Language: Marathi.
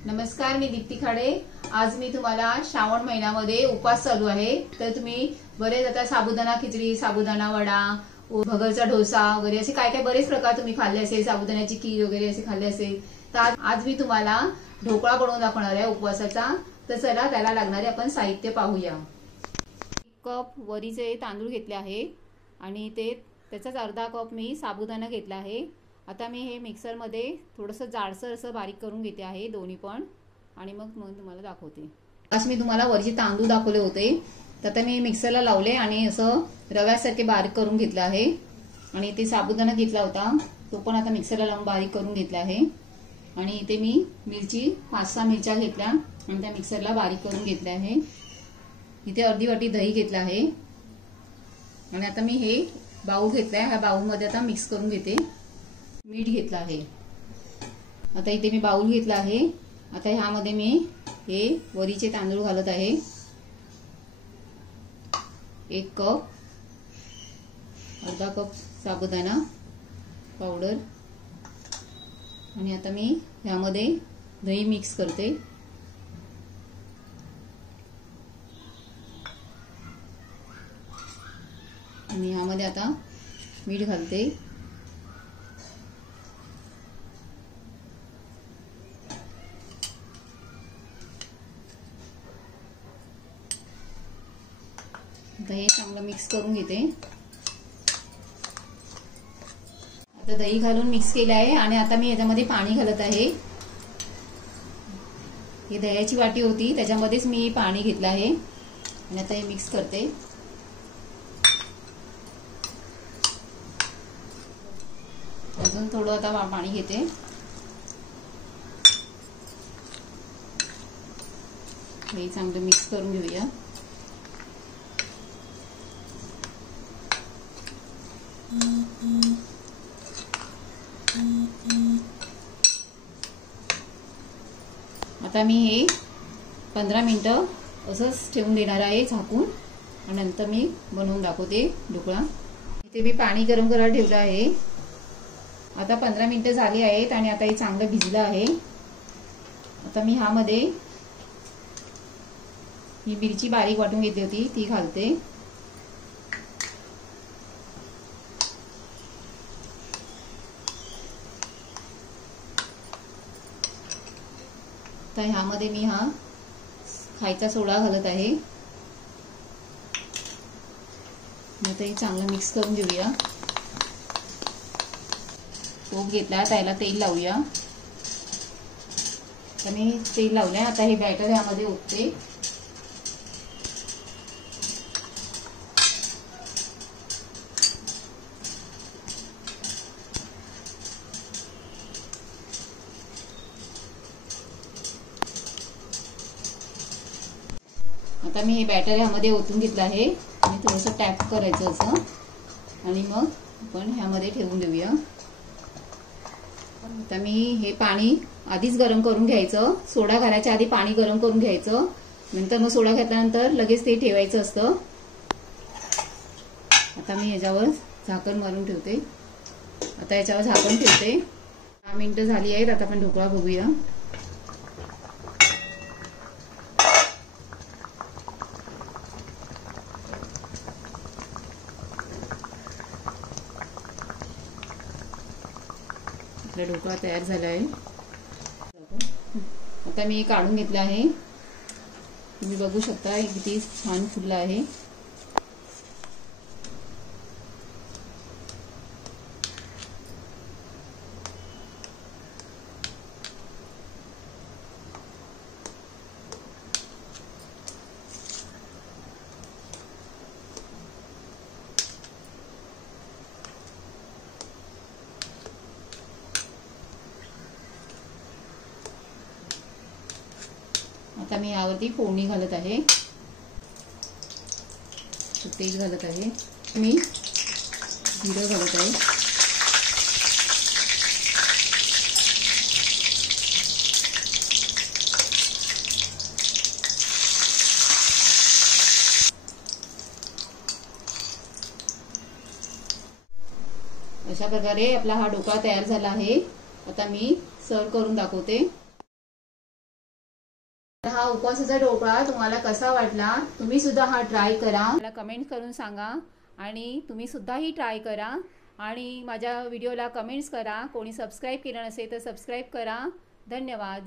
नमस्कार, मी दीप्ती खाडे। आज मी तुम्हाला श्रावण महिन्यामध्ये उपवास चालू आहे, तर तुम्ही बरेच आता साबुदाणा खिचडी, साबुदाणा वडा, भगरचा डोसा वगैरे असे काय काय बरेच प्रकार तुम्ही खाल्ले असेल, साबुदाण्याची खीर वगैरे असे खाल्ले असेल। तर आज मी तुम्हाला ढोकळा बनवून दाखवणार आहे उपवासाचा। तर चला त्याला लागणारे आपण साहित्य पाहूया। 1 कप वरीचे तांदूळ घेतले आहे आणि त्याचाच अर्धा कप मी साबुदाणा घेतला आहे। आता मी हे मिक्सरमध्ये थोडंसं जाडसर असं बारीक करून घेते आहे दोन्ही पण, आणि मग तुम्हाला दाखवते। आज मी तुम्हाला वरचे तांदूळ दाखवले होते, तर आता मी मिक्सरला लावले आणि असं रव्यासारखे बारीक करून घेतलं आहे। आणि ते साबुदाणा घेतला होता तो पण आता मिक्सरला लावून बारीक करून घेतला आहे। आणि इथे मी मिरची 5-6 मिरच्या घेतल्या आणि त्या मिक्सरला बारीक करून घेतल्या आहे। इथे अर्धी वाटी दही घेतला आहे आणि आता मी हे बाउल घेतलाय, ह्या बाउलमध्ये आता मिक्स करून घेते। मीठ घेतलं आहे। आता इथे मी बाउल घेतला आहे। आता ह्यामध्ये मी हे वरीचे तांदूळ घालत आहे, 1 कप, अर्धा कप साबुदाणा पावडर, आणि आता मी ह्यामध्ये दही मिक्स करते। आणि ह्यामध्ये आता मीठ घालते। आता हे चांगलं मिक्स करून घेते। आता दही घालून मिक्स केलं आहे आणि आता मी याच्यामध्ये पाणी घालत आहे। ही दह्याची वाटी होती, त्याच्यामध्येच मी पाणी घेतलं आहे आणि आता हे मिक्स करते। अजून थोडं आता पाणी घेते। हे चांगलं मिक्स करून घेऊया। आता मी हे 15 मिनिटं असंच ठेवून देणार आहे झाकून, आणि नंतर मी बनवून दाखवते ढोकळा। इथे मी पाणी गरम करायला ठेवलं आहे। आता 15 मिनिटं झाली आहेत आणि आता हे चांगलं भिजलं आहे। आता मी ह्यामध्ये ही मिरची बारीक वाटून घेतली होती ती घालते। तर ह्यामध्ये मी हा खायचा सोडा घालत आहे। आता हे चांगलं मिक्स करून घेऊया। तूप घेतला, त्याला तेल लावूया। तर मी तेल लावलंय, आता हे बॅटर ह्यामध्ये ओतते। आता मी हे बॅटर ह्यामध्ये ओतून घेतलं आहे आणि थोडंसं टॅप करायचं असं, आणि मग आपण ह्यामध्ये ठेवून देऊया। आता मी हे पाणी आधीच गरम करून घ्यायचं, सोडा घालायच्या आधी पाणी गरम करून घ्यायचं, नंतर मग सोडा घातल्यानंतर लगेच ते ठेवायचं असतं। आता मी याच्यावर झाकण मारून ठेवते। आता याच्यावर झाकण ठेवते। 10 मिनिटं झाली आहेत। आता आपण ढोकळा बघूया। आपला ढोकळा तयार झाला आहे। आता मी काढून घेतलं आहे, तुम्ही बघू शकता किती छान फुलला आहे। आता मी यावरती फोडणी घालत आहे, तेल घालत आहे, मी जिरं घालत आहे। अशा प्रकारे आपला हा ढोकळा तयार झाला आहे। आता मी सर्व करून दाखवते। हा उपवासाचा ढोकळा तुम्हाला कसा वाटला, तुम्ही सुद्धा हा ट्राय करा, मला कमेंट करून सांगा आणि तुम्ही सुद्धाही ट्राय करा आणि माझ्या व्हिडिओला कमेंट्स करा. कोणी सबस्क्राईब केलं नसेल तर सबस्क्राईब करा. धन्यवाद.